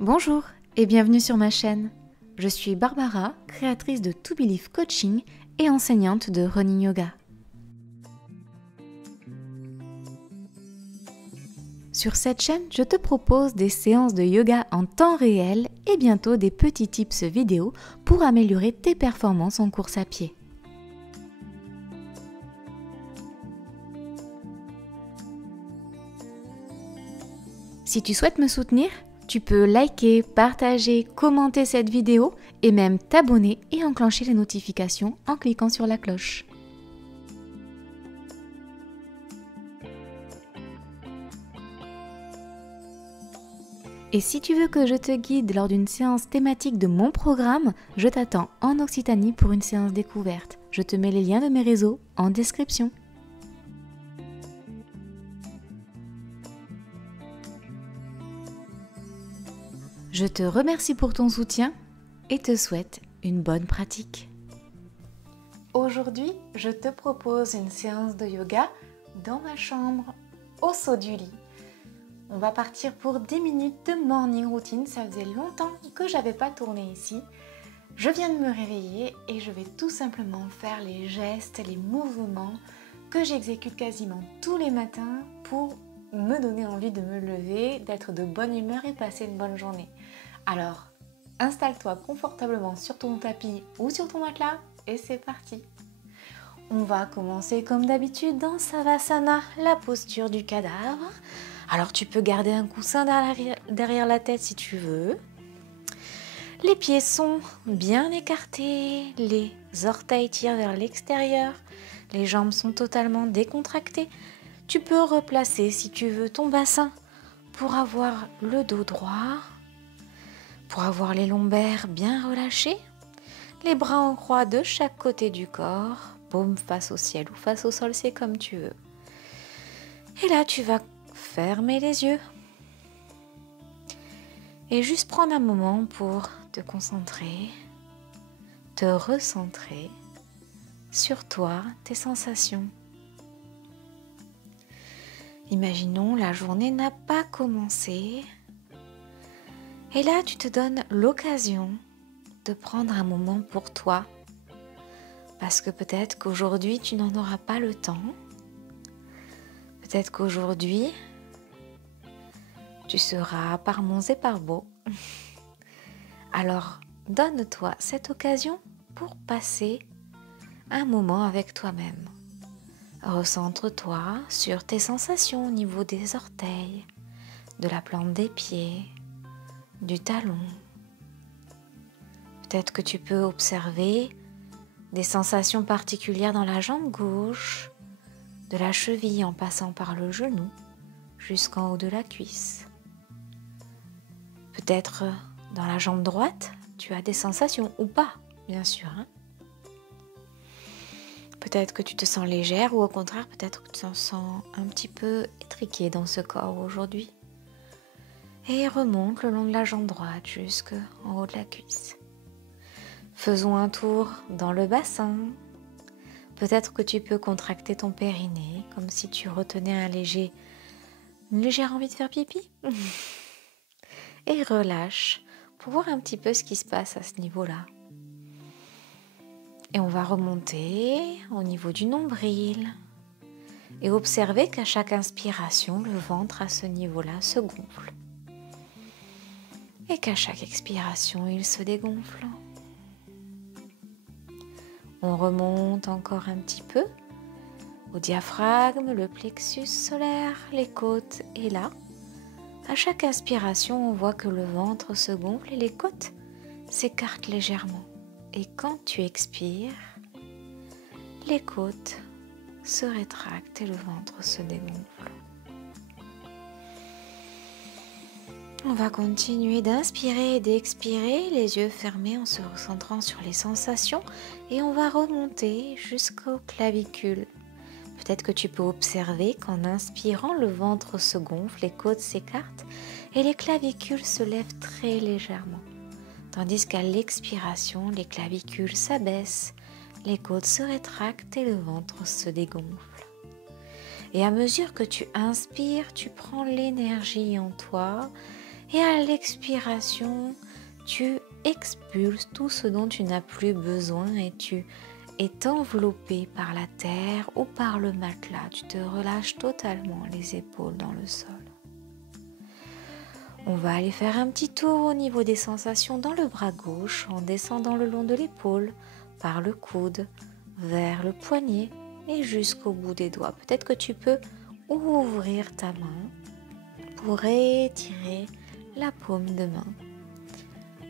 Bonjour et bienvenue sur ma chaîne. Je suis Barbara, créatrice de To Believe Coaching et enseignante de Running Yoga. Sur cette chaîne, je te propose des séances de yoga en temps réel et bientôt des petits tips vidéo pour améliorer tes performances en course à pied. Si tu souhaites me soutenir, tu peux liker, partager, commenter cette vidéo et même t'abonner et enclencher les notifications en cliquant sur la cloche. Et si tu veux que je te guide lors d'une séance thématique de mon programme, je t'attends en Occitanie pour une séance découverte. Je te mets les liens de mes réseaux en description. Je te remercie pour ton soutien et te souhaite une bonne pratique. Aujourd'hui, je te propose une séance de yoga dans ma chambre, au saut du lit. On va partir pour 10 minutes de morning routine. Ça faisait longtemps que j'avais pas tourné ici. Je viens de me réveiller et je vais tout simplement faire les gestes, les mouvements que j'exécute quasiment tous les matins pour me donner envie de me lever, d'être de bonne humeur et passer une bonne journée. Alors, installe-toi confortablement sur ton tapis ou sur ton matelas et c'est parti. On va commencer comme d'habitude dans Savasana, la posture du cadavre. Alors tu peux garder un coussin derrière la tête si tu veux. Les pieds sont bien écartés, les orteils tirent vers l'extérieur, les jambes sont totalement décontractées. Tu peux replacer si tu veux ton bassin pour avoir le dos droit, pour avoir les lombaires bien relâchés, les bras en croix de chaque côté du corps, paume face au ciel ou face au sol, c'est comme tu veux. Et là tu vas fermer les yeux et juste prendre un moment pour te concentrer, te recentrer sur toi, tes sensations. Imaginons la journée n'a pas commencé et là tu te donnes l'occasion de prendre un moment pour toi parce que peut-être qu'aujourd'hui tu n'en auras pas le temps, peut-être qu'aujourd'hui tu seras par monts et par beaux. Alors, donne-toi cette occasion pour passer un moment avec toi-même. Recentre-toi sur tes sensations au niveau des orteils, de la plante des pieds, du talon. Peut-être que tu peux observer des sensations particulières dans la jambe gauche, de la cheville en passant par le genou jusqu'en haut de la cuisse. Peut-être dans la jambe droite, tu as des sensations ou pas, bien sûr. Peut-être que tu te sens légère ou au contraire, peut-être que tu te sens un petit peu étriquée dans ce corps aujourd'hui. Et remonte le long de la jambe droite jusqu'en haut de la cuisse. Faisons un tour dans le bassin. Peut-être que tu peux contracter ton périnée comme si tu retenais une légère envie de faire pipi. Et relâche pour voir un petit peu ce qui se passe à ce niveau-là. Et on va remonter au niveau du nombril et observer qu'à chaque inspiration, le ventre à ce niveau-là se gonfle. Et qu'à chaque expiration, il se dégonfle. On remonte encore un petit peu au diaphragme, le plexus solaire, les côtes et là. À chaque inspiration, on voit que le ventre se gonfle et les côtes s'écartent légèrement. Et quand tu expires, les côtes se rétractent et le ventre se dégonfle. On va continuer d'inspirer et d'expirer, les yeux fermés en se recentrant sur les sensations et on va remonter jusqu'aux clavicules. Peut-être que tu peux observer qu'en inspirant, le ventre se gonfle, les côtes s'écartent et les clavicules se lèvent très légèrement. Tandis qu'à l'expiration, les clavicules s'abaissent, les côtes se rétractent et le ventre se dégonfle. Et à mesure que tu inspires, tu prends l'énergie en toi Et à l'expiration, tu expulses tout ce dont tu n'as plus besoin et tu es enveloppé par la terre ou par le matelas. Tu te relâches totalement les épaules dans le sol. On va aller faire un petit tour au niveau des sensations dans le bras gauche en descendant le long de l'épaule, par le coude, vers le poignet et jusqu'au bout des doigts. Peut-être que tu peux ouvrir ta main pour étirer la paume de main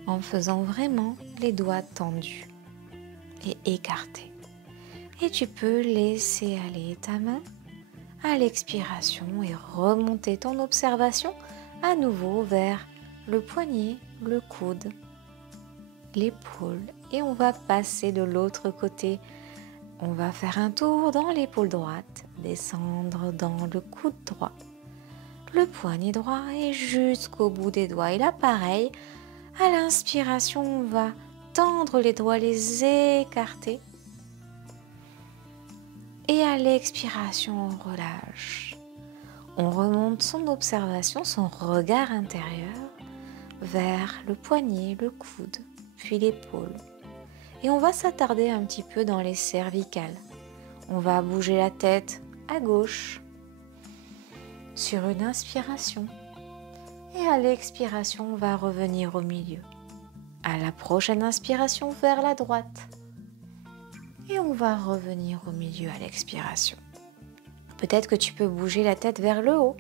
en faisant vraiment les doigts tendus et écartés. Et tu peux laisser aller ta main à l'expiration et remonter ton observation à nouveau vers le poignet, le coude, l'épaule. Et on va passer de l'autre côté. On va faire un tour dans l'épaule droite, descendre dans le coude droit, le poignet droit et jusqu'au bout des doigts. Et là, pareil, à l'inspiration, on va tendre les doigts, les écarter. Et à l'expiration, on relâche. On remonte son observation, son regard intérieur vers le poignet, le coude, puis l'épaule. Et on va s'attarder un petit peu dans les cervicales. On va bouger la tête à gauche sur une inspiration. Et à l'expiration, on va revenir au milieu. À la prochaine inspiration, vers la droite. Et on va revenir au milieu à l'expiration. Peut-être que tu peux bouger la tête vers le haut,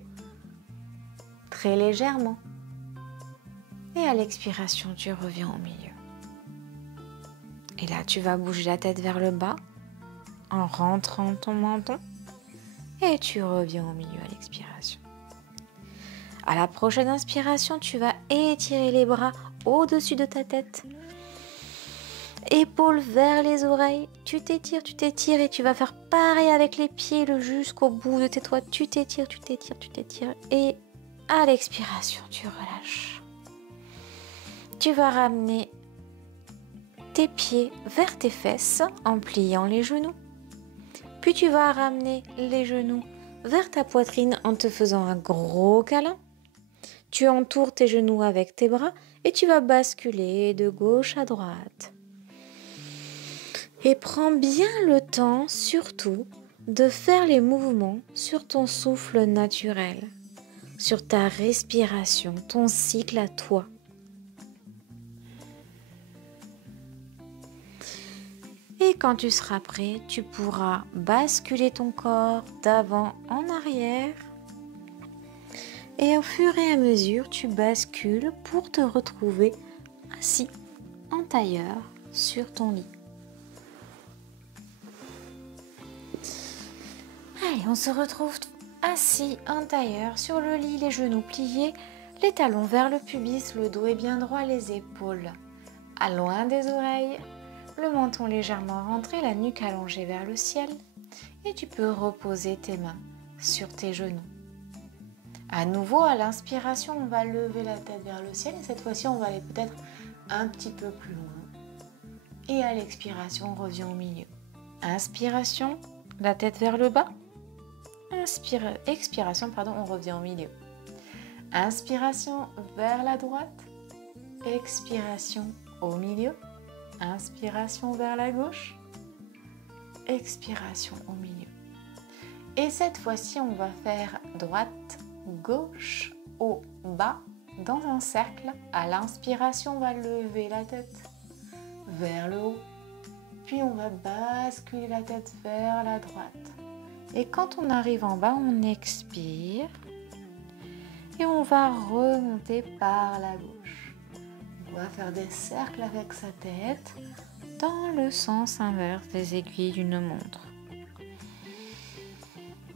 très légèrement. Et à l'expiration, tu reviens au milieu. Et là, tu vas bouger la tête vers le bas, en rentrant ton menton. Et tu reviens au milieu à l'expiration. À la prochaine inspiration, tu vas étirer les bras au-dessus de ta tête. Épaules vers les oreilles, tu t'étires et tu vas faire pareil avec les pieds jusqu'au bout de tes doigts. Tu t'étires et à l'expiration, tu relâches. Tu vas ramener tes pieds vers tes fesses en pliant les genoux. Puis tu vas ramener les genoux vers ta poitrine en te faisant un gros câlin. Tu entoures tes genoux avec tes bras et tu vas basculer de gauche à droite. Et prends bien le temps, surtout, de faire les mouvements sur ton souffle naturel, sur ta respiration, ton cycle à toi. Et quand tu seras prêt, tu pourras basculer ton corps d'avant en arrière. Et au fur et à mesure, tu bascules pour te retrouver assis en tailleur sur ton lit. Allez, on se retrouve assis en tailleur sur le lit, les genoux pliés, les talons vers le pubis, le dos est bien droit, les épaules à loin des oreilles, le menton légèrement rentré, la nuque allongée vers le ciel. Et tu peux reposer tes mains sur tes genoux. À nouveau, à l'inspiration, on va lever la tête vers le ciel et cette fois-ci, on va aller peut-être un petit peu plus loin. Et à l'expiration, on revient au milieu. Inspiration, la tête vers le bas. Expiration, on revient au milieu. Inspiration vers la droite. Expiration au milieu. Inspiration vers la gauche. Expiration au milieu. Et cette fois-ci, on va faire droite, gauche, haut, bas, dans un cercle. À l'inspiration, on va lever la tête vers le haut. Puis on va basculer la tête vers la droite. Et quand on arrive en bas, on expire. Et on va remonter par la gauche. On va faire des cercles avec sa tête dans le sens inverse des aiguilles d'une montre.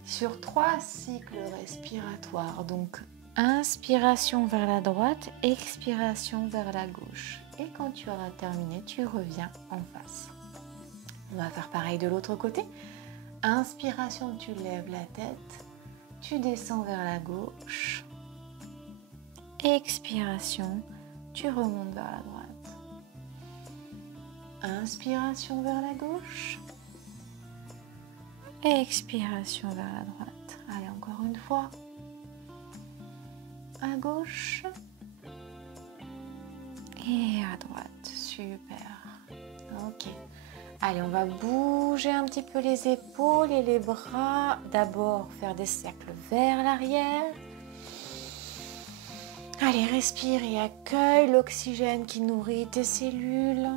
Sur 3 cycles respiratoires, donc inspiration vers la droite, expiration vers la gauche. Et quand tu auras terminé, tu reviens en face. On va faire pareil de l'autre côté. Inspiration, tu lèves la tête, tu descends vers la gauche. Expiration, tu remontes vers la droite. Inspiration vers la gauche. Expiration vers la droite. Allez, encore une fois. À gauche. et à droite. Super. Ok. Allez, on va bouger un petit peu les épaules et les bras. D'abord, faire des cercles vers l'arrière. Allez, respire et accueille l'oxygène qui nourrit tes cellules.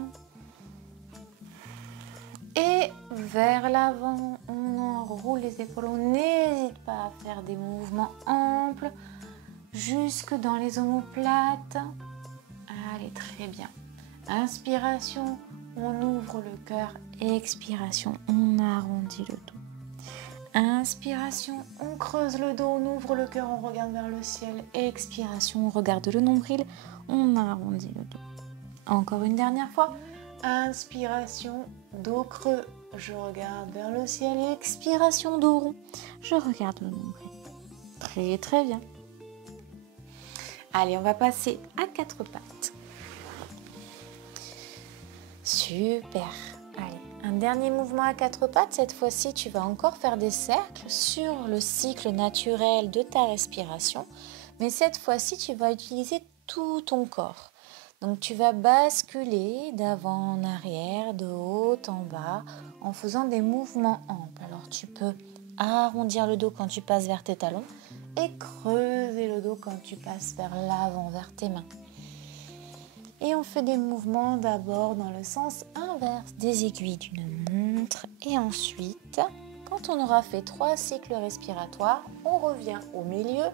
Et vers l'avant, on enroule les épaules. On n'hésite pas à faire des mouvements amples jusque dans les omoplates. Allez, très bien. Inspiration, on ouvre le cœur. Expiration, on arrondit le dos. Inspiration, on creuse le dos, on ouvre le cœur, on regarde vers le ciel. Expiration, on regarde le nombril, on arrondit le dos. Encore une dernière fois. Inspiration, dos creux, je regarde vers le ciel. Expiration, dos rond, je regarde le nombril. Très très bien. Allez, on va passer à quatre pattes. Super. Allez, un dernier mouvement à quatre pattes. Cette fois-ci, tu vas encore faire des cercles sur le cycle naturel de ta respiration. Mais cette fois-ci, tu vas utiliser tout ton corps. Donc, tu vas basculer d'avant en arrière, de haut en bas, en faisant des mouvements amples. Alors, tu peux arrondir le dos quand tu passes vers tes talons et creuser le dos quand tu passes vers l'avant, vers tes mains. Et on fait des mouvements d'abord dans le sens inverse des aiguilles d'une montre. Et ensuite, quand on aura fait 3 cycles respiratoires, on revient au milieu.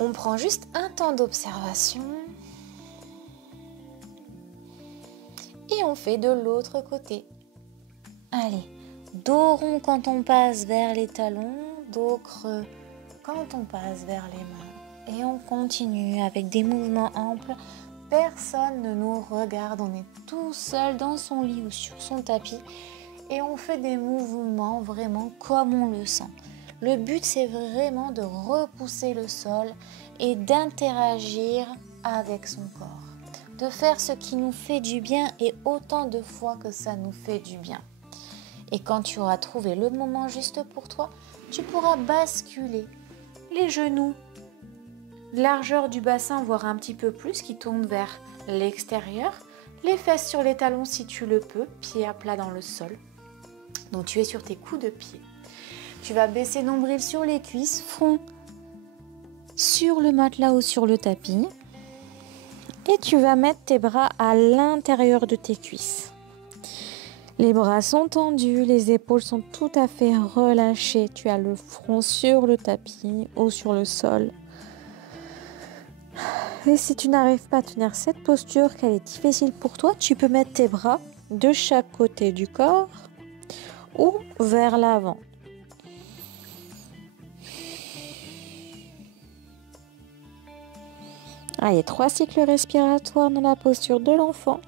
On prend juste un temps d'observation. Et on fait de l'autre côté. Allez, dos rond quand on passe vers les talons, dos creux quand on passe vers les mains. Et on continue avec des mouvements amples. Personne ne nous regarde, on est tout seul dans son lit ou sur son tapis. Et on fait des mouvements vraiment comme on le sent. Le but, c'est vraiment de repousser le sol et d'interagir avec son corps. De faire ce qui nous fait du bien et autant de fois que ça nous fait du bien. Et quand tu auras trouvé le moment juste pour toi, tu pourras basculer les genoux, largeur du bassin, voire un petit peu plus, qui tourne vers l'extérieur. Les fesses sur les talons si tu le peux, pieds à plat dans le sol. Donc tu es sur tes coups de pied. Tu vas baisser nombril sur les cuisses, front sur le matelas ou sur le tapis. Et tu vas mettre tes bras à l'intérieur de tes cuisses. Les bras sont tendus, les épaules sont tout à fait relâchées. Tu as le front sur le tapis ou sur le sol. Et si tu n'arrives pas à tenir cette posture, qu'elle est difficile pour toi, tu peux mettre tes bras de chaque côté du corps ou vers l'avant. Allez, 3 cycles respiratoires dans la posture de l'enfant.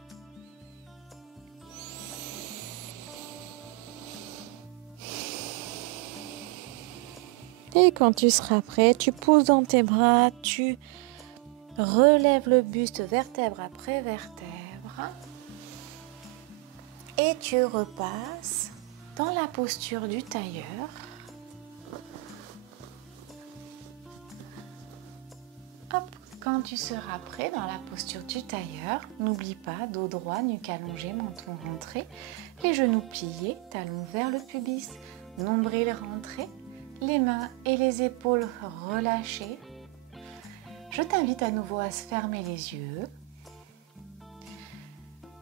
Et quand tu seras prêt, tu pousses dans tes bras, tu relèves le buste vertèbre après vertèbre. Et tu repasses dans la posture du tailleur. Hop, quand tu seras prêt dans la posture du tailleur, n'oublie pas, dos droit, nuque allongée, menton rentré, les genoux pliés, talons vers le pubis, nombril rentré, les mains et les épaules relâchées. Je t'invite à nouveau à se fermer les yeux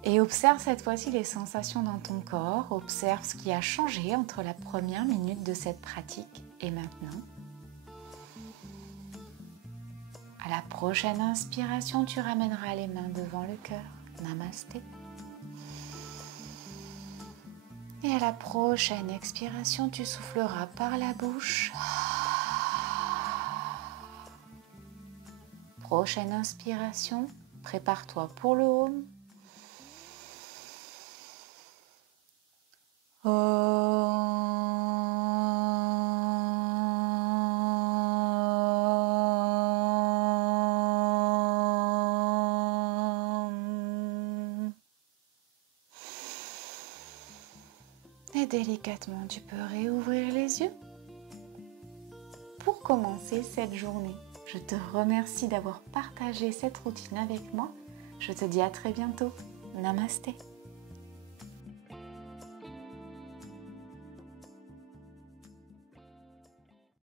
et observe cette fois-ci les sensations dans ton corps. Observe ce qui a changé entre la première minute de cette pratique et maintenant. À la prochaine inspiration, tu ramèneras les mains devant le cœur. Namasté. Et à la prochaine expiration, tu souffleras par la bouche. Prochaine inspiration, prépare-toi pour le home. Et délicatement, tu peux réouvrir les yeux. Pour commencer cette journée, Je te remercie d'avoir partagé cette routine avec moi. Je te dis à très bientôt. Namasté.